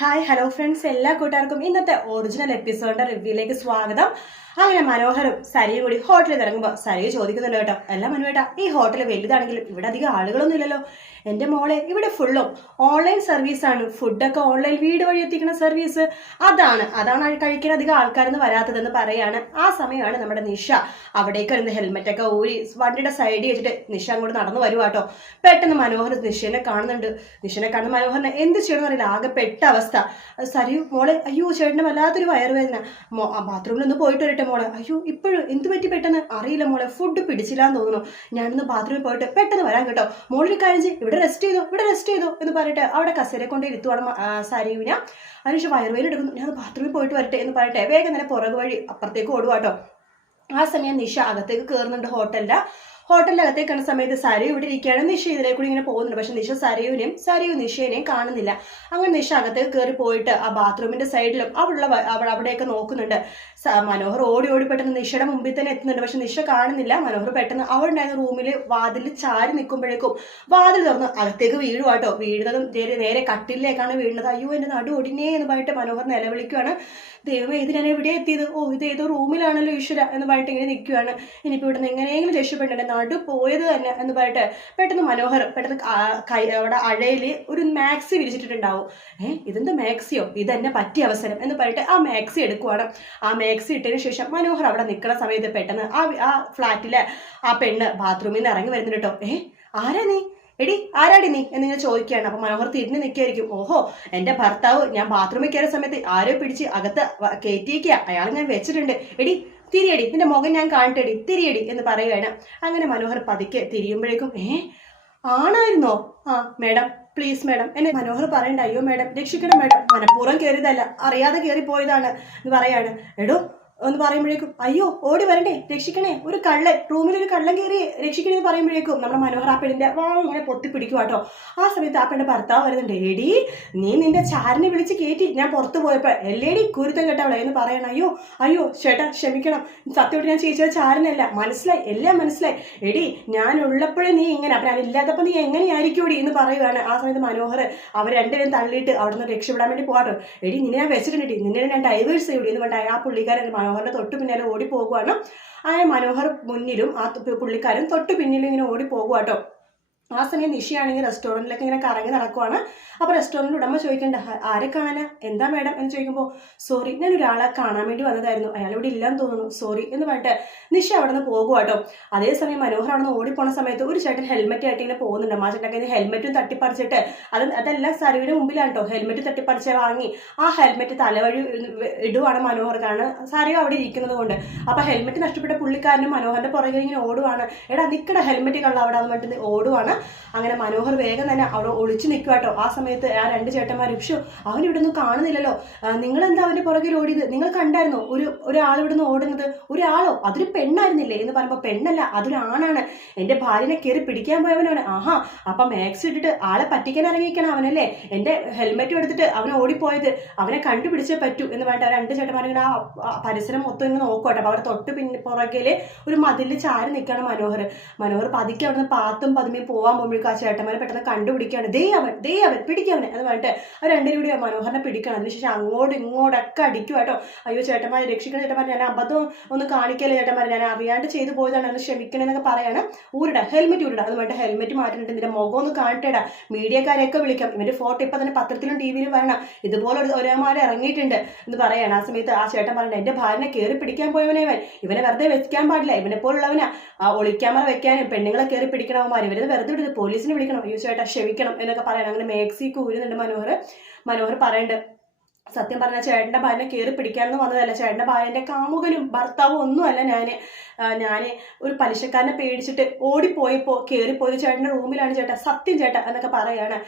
Hi hello friends, എല്ലാ കൂട്ടുകാർക്കും ഇന്നത്തെ ഒറിജിനൽ എപ്പിസോഡിന്റെ റിവ്യൂയിലേക്ക് സ്വാഗതം. അങ്ങനെ മനോഹരും സരിയും കൂടി ഹോട്ടലിൽ ഇറങ്ങുമ്പോൾ സരിയ ചോദിക്കുന്നുണ്ട് കേട്ടോ, അല്ല മനുവേട്ടാ, ഈ ഹോട്ടൽ വലുതാണെങ്കിലും ഇവിടെ അധികം ആളുകളൊന്നും ഇല്ലല്ലോ. എൻ്റെ മോളെ, ഇവിടെ ഫുള്ളും ഓൺലൈൻ സർവീസാണ്. ഫുഡൊക്കെ ഓൺലൈൻ വീട് വഴി എത്തിക്കുന്ന സർവീസ് അതാണ് കഴിക്കാൻ അധികം ആൾക്കാരൊന്നും വരാത്തതെന്ന് പറയാണ്. ആ സമയമാണ് നമ്മുടെ നിഷ അവിടേക്ക് വരുന്നത്. ഹെൽമെറ്റൊക്കെ ഊരി വണ്ടിയുടെ സൈഡിൽ വെച്ചിട്ട് നിഷ അങ്ങോട്ട് നടന്നു വരുവാട്ടോ. പെട്ടെന്ന് മനോഹർ നിഷേനെ കാണുന്നുണ്ട്. നിഷനെ കാണുന്ന മനോഹറിനെ എന്ത് ചെയ്യണമെന്ന് അറിയില്ല, ആകെ പെട്ട അവസ്ഥ. സരിയു മോളെ, അയ്യോ ചേട്ടന് വല്ലാത്തൊരു വയറുവേദന, ബാത്റൂമിൽ ഒന്ന് പോയിട്ട് വരട്ടെ മോളെ. അയ്യോ ഇപ്പോഴും എന്ത് പറ്റി പെട്ടെന്ന് അറിയില്ല മോളെ, ഫുഡ് പിടിച്ചില്ലാന്ന് തോന്നുന്നു, ഞാനൊന്ന് ബാത്റൂമിൽ പോയിട്ട് പെട്ടെന്ന് വരാൻ കേട്ടോ. മോളൊരു കാര്യം ചെയ്യും, ഇവിടെ റെസ്റ്റ് ചെയ്തോ എന്ന് പറഞ്ഞിട്ട് അവിടെ കസേരയെ കൊണ്ട് ഇരുത്തുവാണ് സരിയുവിനെ. അതിനുശേഷം വയറുവേദന എടുക്കുന്നു, ഞാൻ ബാത്റൂമിൽ പോയിട്ട് വരട്ടെ എന്ന് പറയട്ടെ വേഗം തന്നെ പുറകു വഴി അപ്പുറത്തേക്ക് ഓടുവാട്ടോ. ആ സമയം നിഷ അകത്തേക്ക് കയറുന്നുണ്ട് ഹോട്ടലിന്റെ അകത്തേക്ക് കാണുന്ന സമയത്ത് സരയു ഇവിടെ ഇരിക്കുകയാണ്. നിഷ ഇതിലേക്ക് കൂടി ഇങ്ങനെ പോകുന്നുണ്ട്. പക്ഷെ നിഷ സരയു നിഷേനെയും കാണുന്നില്ല. അങ്ങനെ നിഷ അകത്തേക്ക് കയറി പോയിട്ട് ആ ബാത്റൂമിന്റെ സൈഡിലും അവിടെയൊക്കെ നോക്കുന്നുണ്ട്. മനോഹർ ഓടി പെട്ടെന്ന് നിഷയുടെ മുമ്പിൽ തന്നെ എത്തുന്നുണ്ട്. പക്ഷെ നിഷ കാണുന്നില്ല. മനോഹർ പെട്ടെന്ന് അവളുണ്ടായിരുന്ന റൂമിൽ വാതിൽ ചാരി നിൽക്കുമ്പോഴേക്കും വാതിൽ തുറന്ന് അകത്തേക്ക് വീഴുവാട്ടോ. വീഴുന്നതും നേരെ കട്ടിലേക്കാണ് വീഴുന്നത്. അയ്യോ എന്റെ നടു ഒടിഞ്ഞേ എന്ന് പറഞ്ഞിട്ട് മനോഹർ നിലവിളിക്കുകയാണ്. ദൈവമേ, ഇത് ഞാൻ എവിടെ എത്തിയത്? ഇത് ഏതോ റൂമിലാണല്ലോ ഈശ്വര എന്ന് പറഞ്ഞിട്ട് ഇങ്ങനെ നിൽക്കുകയാണ്. ഇനിയിപ്പോൾ ഇവിടെ നിന്ന് എങ്ങനെയെങ്കിലും രക്ഷപ്പെടേണ്ടത്, നടു പോയത് തന്നെ എന്ന് പറഞ്ഞിട്ട് പെട്ടെന്ന് മനോഹർ അവിടെ അഴയിൽ ഒരു മാക്സി വിരിച്ചിട്ടുണ്ടാവും. ഇതെന്താ മാക്സിയോ, ഇതെന്നെ പറ്റിയ അവസരം എന്ന് പറഞ്ഞിട്ട് ആ മാക്സി എടുക്കുവാണ്. ആ മാക്സി ഇട്ടതിന് ശേഷം മനോഹർ അവിടെ നിൽക്കുന്ന സമയത്ത് പെട്ടെന്ന് ആ ഫ്ലാറ്റിലെ ആ പെണ്ണ് ബാത്റൂമിൽ നിന്ന് ഇറങ്ങി വരുന്നുണ്ട് കേട്ടോ. ആരാ നീ? എടി ആരാടി നീ എന്നിങ്ങനെ ചോദിക്കുകയാണ്. അപ്പൊ മനോഹർ തിരിഞ്ഞു നിൽക്കുകയായിരിക്കും. ഓഹോ, എന്റെ ഭർത്താവ് ഞാൻ ബാത്റൂമിൽ കയറിയ സമയത്ത് ആരോ പിടിച്ച് അകത്ത് കയറ്റിയേക്കുക, അയാൾ ഞാൻ വെച്ചിട്ടുണ്ട്. എടി തിരിയടി, നിന്റെ മുഖം ഞാൻ കാണട്ടെടി, തിരിയടി എന്ന് പറയുകയാണ്. അങ്ങനെ മനോഹർ പതുക്കെ തിരിയുമ്പോഴേക്കും ആണായിരുന്നോ? ആ മേഡം, പ്ലീസ് മേഡം എന്നെ. മനോഹർ പറയണ്ട, അയ്യോ മേഡം രക്ഷിക്കണം മേഡം, മനഃപൂർവ്വം കയറിയതല്ല, അറിയാതെ കയറി പോയതാണ് എന്ന് പറയാണ്. എടോ എന്ന് പറയുമ്പോഴേക്കും അയ്യോ ഓടി വരണ്ടേ, രക്ഷിക്കണേ, ഒരു കള്ളൻ, റൂമിൽ ഒരു കള്ളൻ കയറി, രക്ഷിക്കണേ എന്ന് പറയുമ്പോഴേക്കും നമ്മുടെ മനോഹർ ആ പെണ്ണിന്റെ ഇങ്ങനെ പൊത്തിപ്പിടിക്കും കേട്ടോ. ആ സമയത്ത് ആ പെണ്ണിന്റെ ഭർത്താവ് വരുന്നുണ്ട്. എടി നീ നിന്റെ ചാരനെ വിളിച്ച് കയറ്റി ഞാൻ പുറത്തു പോയപ്പോ എല്ലേടി കുരുത്തം കേട്ടവളെ എന്ന് പറയണം. അയ്യോ ചേട്ടാ ക്ഷമിക്കണം, സത്യമായിട്ട് ഞാൻ ചേച്ചിയുടെ ചാരനല്ല, മനസ്സിലായി, എല്ലാം മനസ്സിലായി. എടി ഞാൻ ഉള്ളപ്പോഴേ നീ ഇങ്ങനെ, അപ്പൊ ഞാൻ ഇല്ലാത്തപ്പോ നീ എങ്ങനെയായിരിക്കൂടി എന്ന് പറയുകയാണ്. ആ സമയത്ത് മനോഹർ അവർ രണ്ടുപേരും തള്ളിയിട്ട് അവിടെ നിന്ന് രക്ഷപ്പെടാൻ വേണ്ടി പോകാട്ടോ. എടി നിന്നെ ഞാൻ വെച്ചിട്ടുണ്ട്, നിന്നെ ഞാൻ ഡൈവേഴ്സ് ചെയ്യൂടി എന്ന് പറഞ്ഞാൽ ആ പുള്ളിക്കാരൻ മനോഹറിന്റെ തൊട്ടു പിന്നാലെ ഓടി പോകുവാണ്. അങ്ങനെ മനോഹർ മുന്നിലും ആ പുള്ളിക്കാരൻ തൊട്ടു പിന്നിലും ഇങ്ങനെ ഓടി പോകുവാട്ടോ. ആ സമയം നിഷയാണെങ്കിൽ റെസ്റ്റോറൻറ്റിലൊക്കെ ഇങ്ങനെ കറങ്ങി നടക്കുവാണ്. അപ്പോൾ റെസ്റ്റോറൻറ്റിൽ ഉടമ ചോദിക്കണ്ട, ആരെ കാണാനാ, എന്താ മാഡം എന്ന് ചോദിക്കുമ്പോൾ സോറി, ഞാൻ ഒരാളെ കാണാൻ വേണ്ടി വന്നതായിരുന്നു, അയാൾ ഇവിടെ ഇല്ലാന്ന് തോന്നുന്നു, സോറി എന്ന് പറഞ്ഞിട്ട് നിഷ അവിടെ നിന്ന് പോകുവാട്ടോ. അതേസമയം മനോഹർ അവിടെ നിന്ന് ഓടിപ്പോണ സമയത്ത് ഒരു ചേട്ടൻ ഹെൽമെറ്റ് ആയിട്ട് ഇങ്ങനെ പോകുന്നുണ്ട്. ആ ചേട്ടൻ ഹെൽമെറ്റും തട്ടിപ്പറിച്ചിട്ട് അതെല്ലാം സരുവിന് മുമ്പിലാണ് കേട്ടോ. ഹെൽമെറ്റ് തട്ടിപ്പറിച്ച് വാങ്ങി ആ ഹെൽമെറ്റ് തലവഴി ഇടുവാണ് മനോഹർ, കാരണം സരു അവിടെ ഇരിക്കുന്നത് കൊണ്ട്. അപ്പൊ ഹെൽമെറ്റ് നഷ്ടപ്പെട്ട പുള്ളിക്കാരനും മനോഹറിന്റെ പുറകെ ഇങ്ങനെ ഓടുവാണ്. എടാ നിക്കട, ഹെൽമെറ്റ് കള്ള അവിടെ എന്ന് പറഞ്ഞിട്ട് ഓടുവാണ്. അങ്ങനെ മനോഹർ വേഗം തന്നെ അവിടെ ഒളിച്ചു നിൽക്കുക കേട്ടോ. ആ സമയത്ത് ആ രണ്ട് ചേട്ടന്മാർ അവൻ ഇവിടെ ഒന്നും കാണുന്നില്ലല്ലോ, നിങ്ങൾ എന്താ അവന്റെ പുറകിൽ ഓടിയത്, നിങ്ങൾ കണ്ടായിരുന്നോ ഒരാൾ ഇവിടെ നിന്ന് ഓടുന്നത്? ഒരാളോ? അതൊരു പെണ്ണായിരുന്നില്ലേ എന്ന് പറയുമ്പോൾ പെണ്ണല്ല, അതൊരു ആണാണ്, എന്റെ ഭാര്യനെ കയറി പിടിക്കാൻ പോയവനാണ്. ആഹാ, അപ്പൊ മാക്സ് ഇട്ടിട്ട് ആളെ പറ്റിക്കാൻ ഇറങ്ങിയിരിക്കണം അവനല്ലേ, എന്റെ ഹെൽമെറ്റ് എടുത്തിട്ട് അവൻ ഓടിപ്പോയത്, അവനെ കണ്ടുപിടിച്ചേ പറ്റൂ എന്ന് പറഞ്ഞിട്ട് രണ്ട് ചേട്ടന്മാരിങ്ങനെ ആ പരിസരം മൊത്തം ഇങ്ങനെ നോക്കോട്ടെ. അപ്പൊ അവിടെ തൊട്ട് പുറകില് ഒരു മതിലിൽ ചാരി നിൽക്കുകയാണ് മനോഹർ പതുക്കെ അവിടെ നിന്ന് പാത്തും പതുമയും പോവാൻ പോകുമ്പോഴേക്കും ആ ചേട്ടന്മാരെ പെട്ടെന്ന് കണ്ടുപിടിക്കുകയാണ്. ദേ അവൻ പിടിക്കവനെ എന്ന് പറഞ്ഞിട്ട് അവർ രണ്ടുപേരും കൂടി മനോഹറിനെ പിടിക്കണം. അതിനുശേഷം അങ്ങോട്ടും ഇങ്ങോട്ടൊക്കെ അടിക്കും കേട്ടോ. അയ്യോ ചേട്ടന്മാരെ രക്ഷിക്കണം, ചേട്ടന്മാർ ഞാൻ അബദ്ധം ഒന്ന് കാണിക്കല്ലേ ചേട്ടന്മാരെ, ഞാൻ അറിയാണ്ട് ചെയ്തു പോയതാണ്, എന്ന് ക്ഷമിക്കണമെന്നൊക്കെ പറയാണ്. ഹെൽമെറ്റ് ഊരിടാ എന്ന് പറഞ്ഞിട്ട് ഹെൽമെറ്റ് മാറ്റിയിട്ട് ഇതിന്റെ മുഖം ഒന്ന് കാണിട്ടേടാ, മീഡിയക്കാരെയൊക്കെ വിളിക്കാം, ഇവന്റെ ഫോട്ടോ ഇപ്പൊ തന്നെ പത്രത്തിലും ടിവിയിലും വരണം, ഇതുപോലെ ഒരേമാരെ ഇറങ്ങിയിട്ടുണ്ട് എന്ന് പറയാണ്. ആ സമയത്ത് ആ ചേട്ടൻ പറയണ്ട, എന്റെ ഭാര്യനെ കയറി പിടിക്കാൻ പോയവനെ ഇവനെ വെറുതെ വെക്കാൻ പാടില്ല, ഇവനെ പോലുള്ളവനാ ഒളിക്യാമറ വെക്കാനും പെണ്ണുങ്ങളെ കയറി പിടിക്കണവന്മാർ, ഇവരെ വെറുതെ വിടുന്നത്, പോലീസിനെ വിളിക്കണം, അയ്യോ ചേട്ടാ ക്ഷമിക്കണം എന്നൊക്കെ പറയാൻ. അങ്ങനെ മേക്സിക്ക് ഊരുന്നുണ്ട് മനോഹർ പറയണ്ട്, സത്യം പറഞ്ഞാൽ ചേട്ടൻ്റെ ഭാര്യനെ കയറി പിടിക്കാനൊന്നും വന്നതല്ല, ചേട്ടൻ്റെ ഭാര്യൻ്റെ കാമുകനും ഭർത്താവും ഒന്നുമല്ല ഞാൻ ഒരു പലിശക്കാരനെ പേടിച്ചിട്ട് ഓടിപ്പോയപ്പോൾ കയറിപ്പോയത് ചേട്ടൻ്റെ റൂമിലാണ് ചേട്ടാ, സത്യം ചേട്ടാ എന്നൊക്കെ പറയാണ്.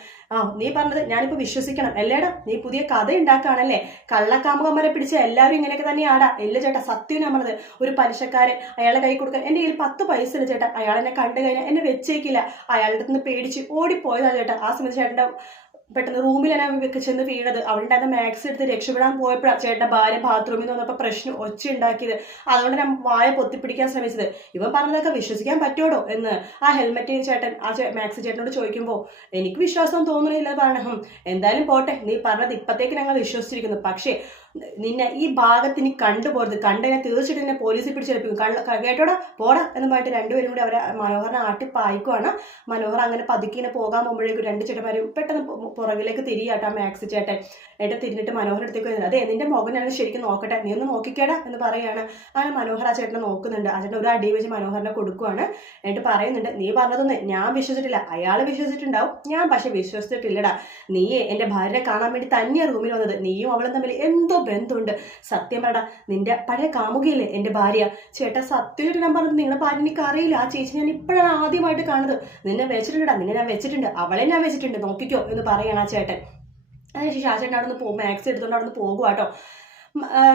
നീ പറഞ്ഞത് ഞാനിപ്പോൾ വിശ്വസിക്കണം അല്ലേടാ, നീ പുതിയ കഥ ഉണ്ടാക്കുകയാണല്ലേ, കള്ളക്കാമുകന്മാരെ പിടിച്ച എല്ലാവരും ഇങ്ങനെയൊക്കെ തന്നെ ആടാ. ഇല്ല ചേട്ടാ, സത്യം ഞാൻ പറഞ്ഞത്, ഒരു പലിശക്കാരൻ അയാളെ കൈ കൊടുക്കാൻ എൻ്റെ കയ്യിൽ 10 പൈസ ഇല്ല ചേട്ടാ, അയാളെന്നെ കണ്ടു കഴിഞ്ഞാൽ എന്നെ വെച്ചേക്കില്ല, അയാളുടെ അടുത്ത് നിന്ന് പേടിച്ച് ഓടിപ്പോയതാണ് ചേട്ടാ. ആ സമയത്ത് ചേട്ടൻ്റെ പെട്ടെന്ന് റൂമിലാണ് ചെന്ന് വീണത്. അവിടെ ഉണ്ടായിരുന്ന മാക്സ് എടുത്ത് രക്ഷപ്പെടാൻ പോയപ്പോഴാണ് ചേട്ടൻ്റെ ഭാര്യ ബാത്റൂമിൽ നിന്ന് വന്നപ്പോൾ പ്രശ്നം ഒച്ച ഉണ്ടാക്കിയത്. അതുകൊണ്ട് ഞാൻ വായ പൊത്തിപ്പിടിക്കാൻ ശ്രമിച്ചത്. ഇവൻ പറഞ്ഞതൊക്കെ വിശ്വസിക്കാൻ പറ്റുമോ എന്ന് ആ ഹെൽമെറ്റ് ചേട്ടൻ മാക്സ് ചേട്ടനോട് ചോദിക്കുമ്പോൾ എനിക്ക് വിശ്വാസം തോന്നുന്നില്ല പറയണം. എന്തായാലും പോട്ടെ, നീ പറഞ്ഞത് ഇപ്പത്തേക്ക് ഞങ്ങൾ വിശ്വസിച്ചിരിക്കുന്നു. പക്ഷേ നിന്നെ ഈ ഭാഗത്തിന് കണ്ടുപോകരുത്. കണ്ടതിനെ തീർച്ചയായിട്ടും നിന്നെ പോലീസിൽ പിടിച്ചെടുപ്പിക്കും. കേട്ടോടാ പോടാ എന്ന് പറഞ്ഞിട്ട് രണ്ടുപേരും കൂടി അവരെ മനോഹറിനെ ആട്ടിപ്പായിക്കുവാണ്. മനോഹർ അങ്ങനെ പതുക്കിനെ പോകാൻ പോകുമ്പോഴേക്കും രണ്ട് ചേട്ടന്മാരും പെട്ടെന്ന് പുറകിലേക്ക് തിരിയാട്ടോ മാക്സ് ചേട്ടൻ. എന്നിട്ട് തിരിഞ്ഞിട്ട് മനോഹർ അടുത്തേക്ക് വരുന്നത്. അതെ നിന്റെ മുഖം ഞാൻ ശരിക്കും നോക്കട്ടെ, നീ ഒന്ന് നോക്കിക്കേടാ എന്ന് പറയുകയാണ്. അങ്ങനെ മനോഹർ ആ ചേട്ടനെ നോക്കുന്നുണ്ട്. ആ ചേട്ടൻ ഒരു അടി വെച്ച് മനോഹറിനെ കൊടുക്കുവാണ്. എന്നിട്ട് പറയുന്നുണ്ട്, നീ പറഞ്ഞതൊന്നും ഞാൻ വിശ്വസിച്ചിട്ടില്ല, അയാൾ വിശ്വസിച്ചിട്ടുണ്ടാവും, ഞാൻ പക്ഷെ വിശ്വസിച്ചിട്ടില്ലടാ. നീയെ എൻ്റെ ഭാര്യനെ കാണാൻ വേണ്ടി തന്നെയാണ് റൂമിൽ വന്നത്. നീയും അവളും തമ്മിൽ എന്തോ ബന്ധമുണ്ട്. സത്യം പറടാ, നിന്റെ പഴയ കാമുകയില്ലേ എൻ്റെ ഭാര്യ. ചേട്ടാ സത്യമായിട്ട് ഞാൻ പറഞ്ഞത് നിങ്ങളുടെ ഭാര്യ എനിക്ക് അറിയില്ല. ആ ചേച്ചി ഞാൻ ഇപ്പോഴാണ് ആദ്യമായിട്ട് കാണുന്നത്. നിന്നെ വെച്ചിട്ടുണ്ടാ, നിന്നെ ഞാൻ വെച്ചിട്ടുണ്ട്, അവളെ ഞാൻ വെച്ചിട്ടുണ്ട്, നോക്കിക്കോ എന്ന് പറയണം ആ ചേട്ടൻ. അതിനുശേഷം ആ ചേട്ടൻ അവിടെ നിന്ന് മാക്സ് എടുത്തുകൊണ്ട് അവിടെ നിന്ന് പോകുക കേട്ടോ.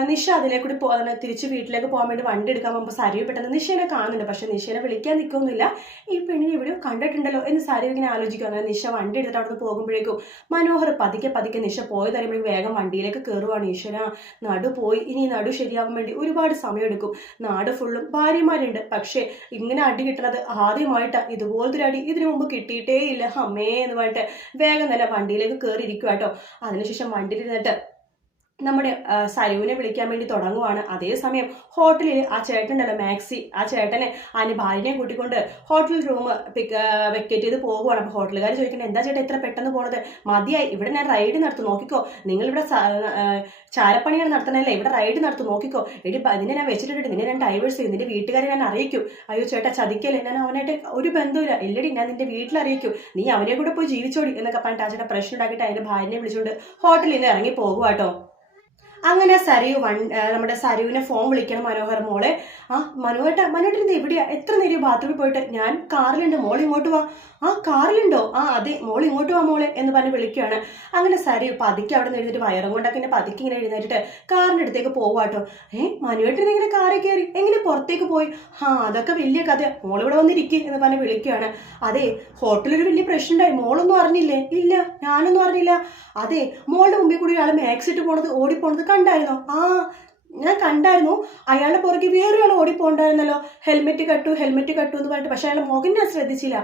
നിഷ അതിലേക്ക് കൂടി തിരിച്ച് വീട്ടിലേക്ക് പോകാൻ വേണ്ടി വണ്ടി എടുക്കാൻ പോകുമ്പോൾ സരിവ് പെട്ടെന്ന് നിഷേനെ കാണുന്നുണ്ട്. പക്ഷെ നിഷേനെ വിളിക്കാൻ നിൽക്കൊന്നുമില്ല. ഈ പെണ്ണിനെ എവിടെയോ കണ്ടിട്ടുണ്ടല്ലോ എന്ന് സരിവ് ഇങ്ങനെ ആലോചിക്കും. അങ്ങനെ നിഷ വണ്ടി എടുത്തിട്ട് അവിടെ നിന്ന് പോകുമ്പോഴേക്കും മനോഹർ പതുക്കെ നിഷ പോയി തരുമ്പോഴേക്കും വേഗം വണ്ടിയിലേക്ക് കയറുവാണ്. ഈശ്വര, നടു പോയി, ഇനി നടു ശരിയാവാൻ വേണ്ടി ഒരുപാട് സമയം എടുക്കും. നാട് ഫുള്ളും ഭാര്യമാരുണ്ട്. പക്ഷേ ഇങ്ങനെ അടി കിട്ടുന്നത് ആദ്യമായിട്ടാണ്. ഇതുപോലത്തെ ഒരു അടി ഇതിനു മുമ്പ് കിട്ടിയിട്ടേ ഇല്ല അമ്മേ എന്ന് പറഞ്ഞിട്ട് വേഗം തന്നെ വണ്ടിയിലേക്ക് കയറിയിരിക്കുക കേട്ടോ. അതിനുശേഷം വണ്ടിയിലിരുന്നിട്ട് നമ്മുടെ സരുവിനെ വിളിക്കാൻ വേണ്ടി തുടങ്ങുവാണ്. അതേസമയം ഹോട്ടലിൽ ആ ചേട്ടനുണ്ടല്ലോ മാക്സി, ആ ചേട്ടനെ അതിന് ഭാര്യനെ കൂട്ടിക്കൊണ്ട് ഹോട്ടൽ റൂം വെക്കേറ്റ് ചെയ്ത് പോകുവാണ്. അപ്പോൾ ഹോട്ടലുകാർ ചോദിക്കുന്നത്, എന്താ ചേട്ടാ ഇത്ര പെട്ടെന്ന് പോണത്, മതിയായി, ഇവിടെ ഞാൻ റൈഡ് നടത്തും, നോക്കിക്കോ, നിങ്ങളിവിടെ ചാരപ്പണിയാണ് നടത്തുന്നതല്ലേ, ഇവിടെ റൈഡ് നടത്തും, നോക്കിക്കോ, എടി ഇതിനെ ഞാൻ വെച്ചിട്ടുണ്ട്, നിന്നെ ഞാൻ ഡൈവേഴ്സ് ചെയ്യും, നിന്റെ വീട്ടുകാരെ ഞാൻ അറിയിക്കും. അയ്യോ ചേട്ടാ ചതിക്കല്ലേ, ഞാൻ അവനായിട്ട് ഒരു ബന്ധമില്ല, ഇല്ലടി ഞാൻ നിന്റെ വീട്ടിൽ അറിയിക്കും, നീ അവനെ കൂടെ പോയി ജീവിച്ചോടി എന്നൊക്കെ പറഞ്ഞിട്ട് ആ ചേട്ടാ പ്രശ്നം ഉണ്ടാക്കിയിട്ട് അതിന്റെ ഭാര്യനെ വിളിച്ചുകൊണ്ട് ഹോട്ടലിൽ നിന്ന് ഇറങ്ങി പോകുവാട്ടോ. അങ്ങനെ നമ്മുടെ സരുവിനെ ഫോൺ വിളിക്കണം മനോഹർ. മോളെ, മനോഹരൻ്റെ എവിടെയാ, എത്ര നേരം ബാത്റൂമിൽ പോയിട്ട്, ഞാൻ കാറിലുണ്ട്, മോൾ ഇങ്ങോട്ട് വാ. ആ കാറിലുണ്ടോ, അതെ മോൾ ഇങ്ങോട്ട് വാ മോളെ എന്ന് പറഞ്ഞ് വിളിക്കുകയാണ്. അങ്ങനെ സരു പതുക്കെ അവിടെ നിന്ന് എഴുന്നേറ്റ് വയറും കൊണ്ടൊക്കെ ഇങ്ങനെ പതുക്കെ ഇങ്ങനെ എഴുന്നേറ്റിട്ട് കാറിൻ്റെ അടുത്തേക്ക് പോവാട്ടോ. മനുവേട്ടൻ ഇങ്ങനെ കാറിൽ കയറി എങ്ങനെ പുറത്തേക്ക് പോയി, അതൊക്കെ വലിയ കഥ, മോളിവിടെ വന്നിരിക്കുക എന്ന് പറഞ്ഞ് വിളിക്കുകയാണ്. അതെ ഹോട്ടലൊരു വലിയ പ്രശ്നം ഉണ്ടായി, മോളൊന്നും അറിഞ്ഞില്ലേ? ഇല്ല ഞാനൊന്നും അറിഞ്ഞില്ല. അതെ മോളുടെ മുമ്പിൽ കൂടി ഒരാൾ മാക്സിട്ട് പോണത് ഓടിപ്പോണത് കണ്ടായിരുന്നോ? ഞാൻ കണ്ടായിരുന്നു. അയാളുടെ പുറകെ വേറൊരാൾ ഓടിപ്പോണ്ടായിരുന്നല്ലോ, ഹെൽമെറ്റ് കട്ടു എന്ന് പറഞ്ഞിട്ട്. പക്ഷെ അയാളുടെ മുഖം ഞാൻ ശ്രദ്ധിച്ചില്ല.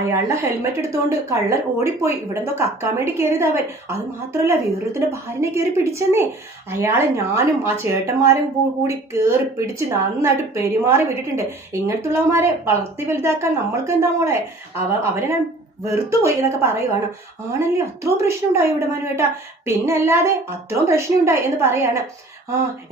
അയാളുടെ ഹെൽമെറ്റ് എടുത്തുകൊണ്ട് കള്ളൻ ഓടിപ്പോയി. ഇവിടെ എന്തോ കക്കാൻ വേണ്ടി കയറിയതവൻ. അത് മാത്രമല്ല വേറൊരുത്തിന്റെ ഭാര്യനെ കയറി പിടിച്ചെന്നേ. അയാളെ ഞാനും ആ ചേട്ടന്മാരും കൂടി കയറി പിടിച്ച് നന്നായിട്ട് പെരുമാറി വിട്ടിട്ടുണ്ട്. ഇങ്ങനത്തുള്ളവന്മാരെ വളർത്തി വലുതാക്കാൻ നമ്മൾക്ക് എന്താ മോളെ, അവരെ ഞാൻ വെറുത്തുപോയി എന്നൊക്കെ പറയുവാണ്. ആണല്ലേ, അത്രയും പ്രശ്നം ഉണ്ടായി ഇവിടെ മനുവേട്ടാ, പിന്നല്ലാതെ അത്രയും പ്രശ്നം ഉണ്ടായി എന്ന് പറയാണ്.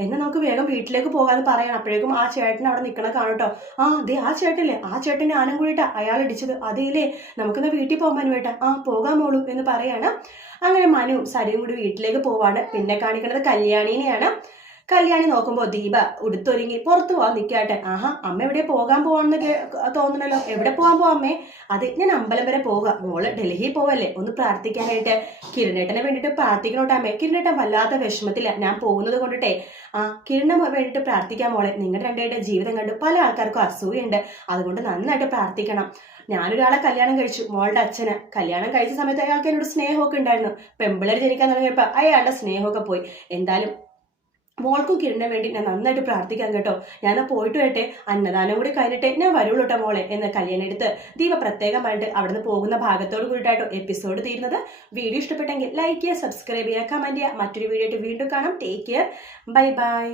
എന്നാൽ നമുക്ക് വേഗം വീട്ടിലേക്ക് പോകാമെന്ന് പറയണം. അപ്പോഴേക്കും ആ ചേട്ടൻ അവിടെ നിൽക്കണ കാണട്ടോ. അതെ ആ ചേട്ടല്ലേ, ആ ചേട്ടൻ്റെ ആനം കൂടിയിട്ടാ അയാൾ ഇടിച്ചത്. അതേലേ, നമുക്കെന്നാ വീട്ടിൽ പോകാൻ മനുവേട്ടാ. പോകാൻ മോളൂ എന്ന് പറയാണ്. അങ്ങനെ മനുവും സരിയും കൂടി വീട്ടിലേക്ക് പോവാണ്. പിന്നെ കാണിക്കുന്നത് കല്യാണിനെയാണ്. കല്യാണി നോക്കുമ്പോൾ ദീപ ഉടുത്തൊരുങ്ങി പുറത്തു പോകാൻ നിൽക്കാട്ടെ. അമ്മ എവിടെ പോകാൻ പോവാന്ന് തോന്നണല്ലോ. എവിടെ പോകാൻ പോവാ അമ്മേ? അതെ ഞാൻ അമ്പലം വരെ പോവുക. മോള് ഡൽഹി പോവല്ലേ, ഒന്ന് പ്രാർത്ഥിക്കാനായിട്ട്. കിരണേട്ടനെ വേണ്ടിയിട്ട് പ്രാർത്ഥിക്കണോട്ടെ അമ്മേ. കിരണേട്ടൻ വല്ലാത്ത വിഷമത്തില്ല ഞാൻ പോകുന്നത് കൊണ്ടിട്ടേ. കിരണ വേണ്ടിയിട്ട് പ്രാർത്ഥിക്കാൻ മോളെ. നിങ്ങളുടെ രണ്ടുപേരുടെ ജീവിതം കണ്ട് പല ആൾക്കാർക്കും അസൂയുണ്ട്, അതുകൊണ്ട് നന്നായിട്ട് പ്രാർത്ഥിക്കണം. ഞാനൊരാളെ കല്യാണം കഴിച്ചു, മോളുടെ അച്ഛന്. കല്യാണം കഴിച്ച സമയത്ത് അയാൾക്ക് എന്നോട് സ്നേഹമൊക്കെ ഉണ്ടായിരുന്നു. പെമ്പിള്ളേർ ജനിക്കാൻ തുടങ്ങിയപ്പോൾ അയാളുടെ സ്നേഹമൊക്കെ പോയി. എന്തായാലും മോൾക്കും കിരണിന് വേണ്ടി ഞാൻ നന്നായിട്ട് പ്രാർത്ഥിക്കാം കേട്ടോ. ഞാൻ പോയിട്ട് വരട്ടെ, അന്നദാനം കൂടി കഴിഞ്ഞിട്ടേ ഞാൻ വരുള്ളൂ കേട്ടോ മോളെ എന്ന് കല്യാണം എടുത്ത് ദീപ പ്രത്യേകമായിട്ട് അവിടുന്ന് പോകുന്ന ഭാഗത്തോട് കൂടിയിട്ടായിട്ടോ എപ്പിസോഡ് തീരുന്നത്. വീഡിയോ ഇഷ്ടപ്പെട്ടെങ്കിൽ ലൈക്ക് ചെയ്യുക, സബ്സ്ക്രൈബ് ചെയ്യുക, കമന്റ് ചെയ്യുക. മറ്റൊരു വീഡിയോ ആയിട്ട് വീണ്ടും കാണാം. Take care, bye bye.